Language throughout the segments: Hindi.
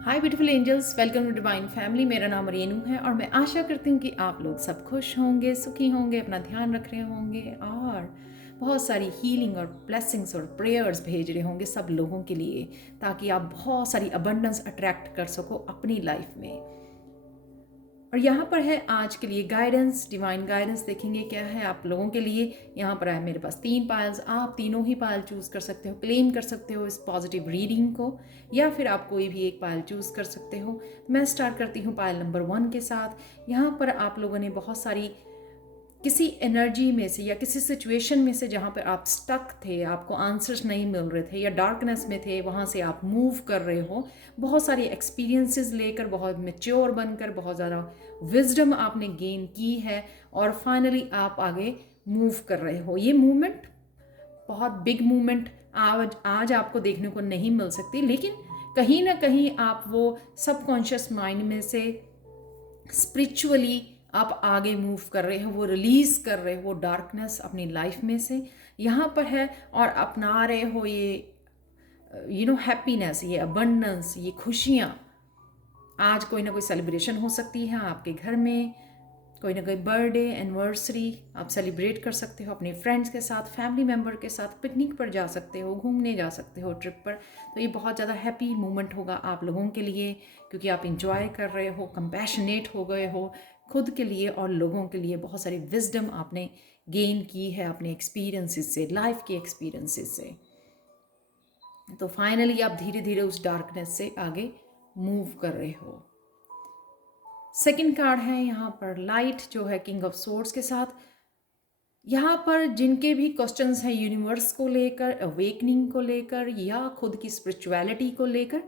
Hi beautiful angels, welcome to divine family. मेरा नाम रेनू है और मैं आशा करती हूँ कि आप लोग सब खुश होंगे, सुखी होंगे, अपना ध्यान रख रहे होंगे और बहुत सारी हीलिंग और ब्लेसिंग्स और प्रेयर्स भेज रहे होंगे सब लोगों के लिए, ताकि आप बहुत सारी अबंडेंस अट्रैक्ट कर सको अपनी लाइफ में। और यहाँ पर है आज के लिए गाइडेंस, डिवाइन गाइडेंस। देखेंगे क्या है आप लोगों के लिए। यहाँ पर है मेरे पास 3 पायल्स, आप तीनों ही पायल चूज़ कर सकते हो, क्लेम कर सकते हो इस पॉजिटिव रीडिंग को, या फिर आप कोई भी एक पायल चूज़ कर सकते हो। मैं स्टार्ट करती हूँ पायल नंबर 1 के साथ। यहाँ पर आप लोगों ने बहुत सारी किसी एनर्जी में से या किसी सिचुएशन में से जहाँ पर आप स्टक थे, आपको आंसर्स नहीं मिल रहे थे या डार्कनेस में थे, वहाँ से आप मूव कर रहे हो। बहुत सारी एक्सपीरियंसेस लेकर, बहुत मेच्योर बनकर, बहुत ज़्यादा विजडम आपने गेन की है और फाइनली आप आगे मूव कर रहे हो। ये मूवमेंट बहुत बिग मूवमेंट आज आपको देखने को नहीं मिल सकती, लेकिन कहीं ना कहीं आप वो सबकॉन्शियस माइंड में से स्पिरिचुअली आप आगे मूव कर रहे हो, वो रिलीज कर रहे हो डार्कनेस अपनी लाइफ में से, यहाँ पर है। और अपना रहे हो ये हैप्पीनेस, ये अबंडेंस, ये खुशियाँ। आज कोई ना कोई सेलिब्रेशन हो सकती है आपके घर में, कोई ना कोई बर्थडे, एनिवर्सरी आप सेलिब्रेट कर सकते हो अपने फ्रेंड्स के साथ, फैमिली मेम्बर के साथ, पिकनिक पर जा सकते हो, घूमने जा सकते हो ट्रिप पर। तो ये बहुत ज़्यादा हैप्पी मोमेंट होगा आप लोगों के लिए, क्योंकि आप इंजॉय कर रहे हो, कंपैशनेट हो गए हो खुद के लिए और लोगों के लिए। बहुत सारी विजडम आपने गेन की है अपने एक्सपीरियंसेस से, लाइफ के एक्सपीरियंसेस से। तो फाइनली आप धीरे धीरे उस डार्कनेस से आगे मूव कर रहे हो। सेकंड कार्ड है यहाँ पर लाइट, जो है किंग ऑफ सोर्ड्स के साथ। यहाँ पर जिनके भी क्वेश्चंस हैं यूनिवर्स को लेकर, अवेकनिंग को लेकर या खुद की स्पिरिचुअलिटी को लेकर,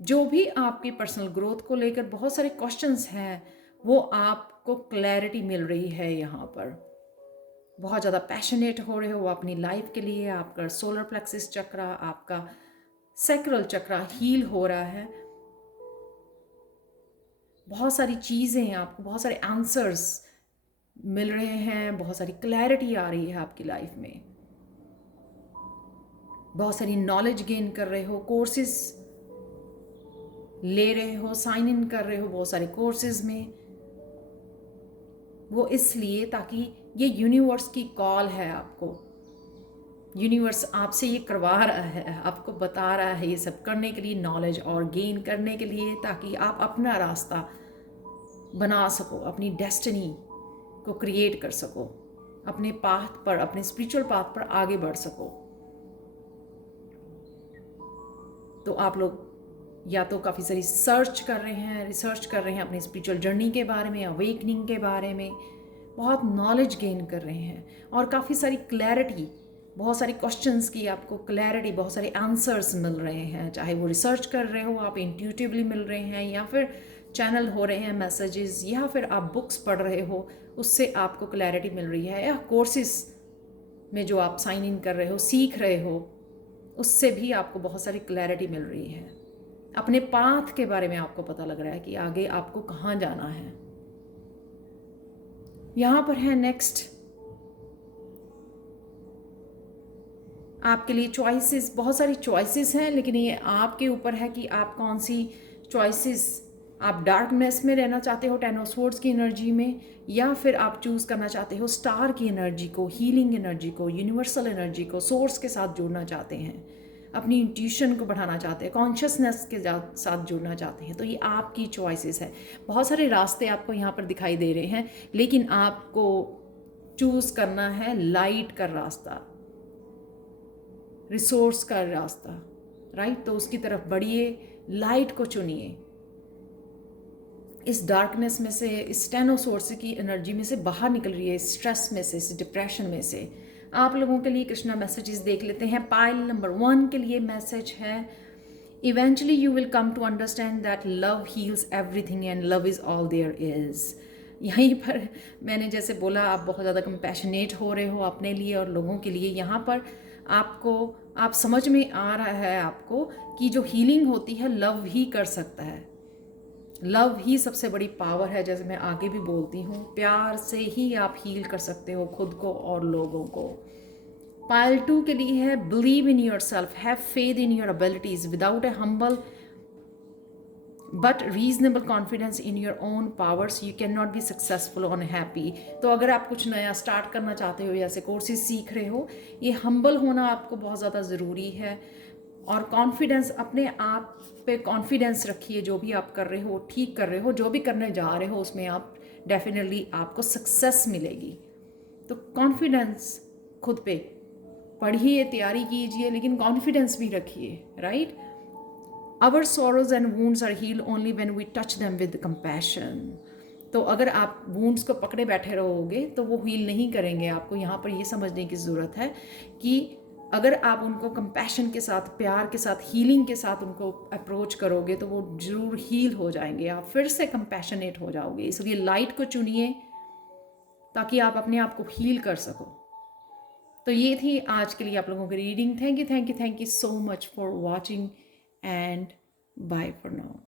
जो भी आपकी पर्सनल ग्रोथ को लेकर बहुत सारे क्वेश्चंस हैं, वो आपको क्लैरिटी मिल रही है। यहाँ पर बहुत ज़्यादा पैशनेट हो रहे हो अपनी लाइफ के लिए। आपका सोलर प्लेक्सिस चक्रा, आपका सैक्रल चक्रा हील हो रहा है। बहुत सारी चीज़ें, आपको बहुत सारे आंसर्स मिल रहे हैं, बहुत सारी क्लैरिटी आ रही है आपकी लाइफ में। बहुत सारी नॉलेज गेन कर रहे हो, कोर्सेज ले रहे हो, साइन इन कर रहे हो बहुत सारे कोर्सेज में। वो इसलिए ताकि ये यूनिवर्स की कॉल है आपको। यूनिवर्स आपसे ये करवा रहा है, आपको बता रहा है ये सब करने के लिए, नॉलेज और गेन करने के लिए, ताकि आप अपना रास्ता बना सको, अपनी डेस्टिनी को क्रिएट कर सको, अपने पाथ पर, अपने स्पिरिचुअल पाथ पर आगे बढ़ सको। तो आप लोग या तो काफ़ी सारी रिसर्च कर रहे हैं अपनी स्पिरिचुअल जर्नी के बारे में, अवेकनिंग के बारे में, बहुत नॉलेज गेन कर रहे हैं और काफ़ी सारी क्लैरिटी, बहुत सारी क्वेश्चंस की आपको क्लैरिटी, बहुत सारे आंसर्स मिल रहे हैं। चाहे वो रिसर्च कर रहे हो आप, इंट्यूटिवली मिल रहे हैं, या फिर चैनल हो रहे हैं मैसेजेस, या फिर आप बुक्स पढ़ रहे हो, उससे आपको क्लैरिटी मिल रही है, या कोर्सेज में जो आप साइन इन कर रहे हो, सीख रहे हो, उससे भी आपको बहुत सारी क्लैरिटी मिल रही है। अपने पाथ के बारे में आपको पता लग रहा है कि आगे आपको कहाँ जाना है। यहाँ पर है नेक्स्ट आपके लिए चॉइसेस। बहुत सारी चॉइसेस हैं, लेकिन ये आपके ऊपर है कि आप कौन सी चॉइसेस, आप डार्कनेस में रहना चाहते हो 10 ऑफ सोर्ड्स की एनर्जी में, या फिर आप चूज़ करना चाहते हो स्टार की एनर्जी को, हीलिंग एनर्जी को, यूनिवर्सल एनर्जी को, सोर्स के साथ जुड़ना चाहते हैं, अपनी इंट्यूशन को बढ़ाना चाहते हैं, कॉन्शियसनेस के साथ जुड़ना चाहते हैं। तो ये आपकी चॉइसेस है। बहुत सारे रास्ते आपको यहाँ पर दिखाई दे रहे हैं, लेकिन आपको चूज़ करना है लाइट का रास्ता, रिसोर्स का रास्ता, राइट। तो उसकी तरफ बढ़िए, लाइट को चुनिए। इस डार्कनेस में से, इस 10 ऑफ सोर्स की एनर्जी में से बाहर निकल रही है, स्ट्रेस में से, इस डिप्रेशन में से। आप लोगों के लिए कृष्णा मैसेजेस देख लेते हैं। पाइल नंबर 1 के लिए मैसेज है, eventually you will come to understand that love heals everything and love is all there is. यहीं पर मैंने जैसे बोला, आप बहुत ज़्यादा कंपैशनेट हो रहे हो अपने लिए और लोगों के लिए। यहाँ पर आप समझ में आ रहा है आपको कि जो हीलिंग होती है लव ही कर सकता है। लव ही सबसे बड़ी पावर है। जैसे मैं आगे भी बोलती हूँ, प्यार से ही आप हील कर सकते हो खुद को और लोगों को। पाइल 2 के लिए है, believe in your self, have faith in your abilities, without A humble but reasonable confidence in your own powers, you can not be successful on happy. तो अगर आप कुछ नया स्टार्ट करना चाहते हो, जैसे कोर्सेज सीख रहे हो, ये हम्बल होना आपको बहुत ज़्यादा ज़रूरी है। और कॉन्फिडेंस, अपने आप पे कॉन्फिडेंस रखिए, जो भी आप कर रहे हो ठीक कर रहे हो, जो भी करने जा रहे हो उसमें आप डेफिनेटली आपको सक्सेस मिलेगी। तो कॉन्फिडेंस खुद पे पढ़िए, तैयारी कीजिए, लेकिन कॉन्फिडेंस भी रखिए, right. Our sorrows and wounds are healed only when we touch them with compassion। तो अगर आप वूंड्स को पकड़े बैठे रहोगे तो वो हील नहीं करेंगे। आपको यहाँ पर ये समझने की ज़रूरत है कि अगर आप उनको कंपैशन के साथ, प्यार के साथ, हीलिंग के साथ उनको अप्रोच करोगे तो वो ज़रूर हील हो जाएंगे, आप फिर से कंपैशनेट हो जाओगे। इसलिए लाइट को चुनिए ताकि आप अपने आप को हील कर सको। तो ये थी आज के लिए आप लोगों की reading. Thank you so much for watching and bye for now.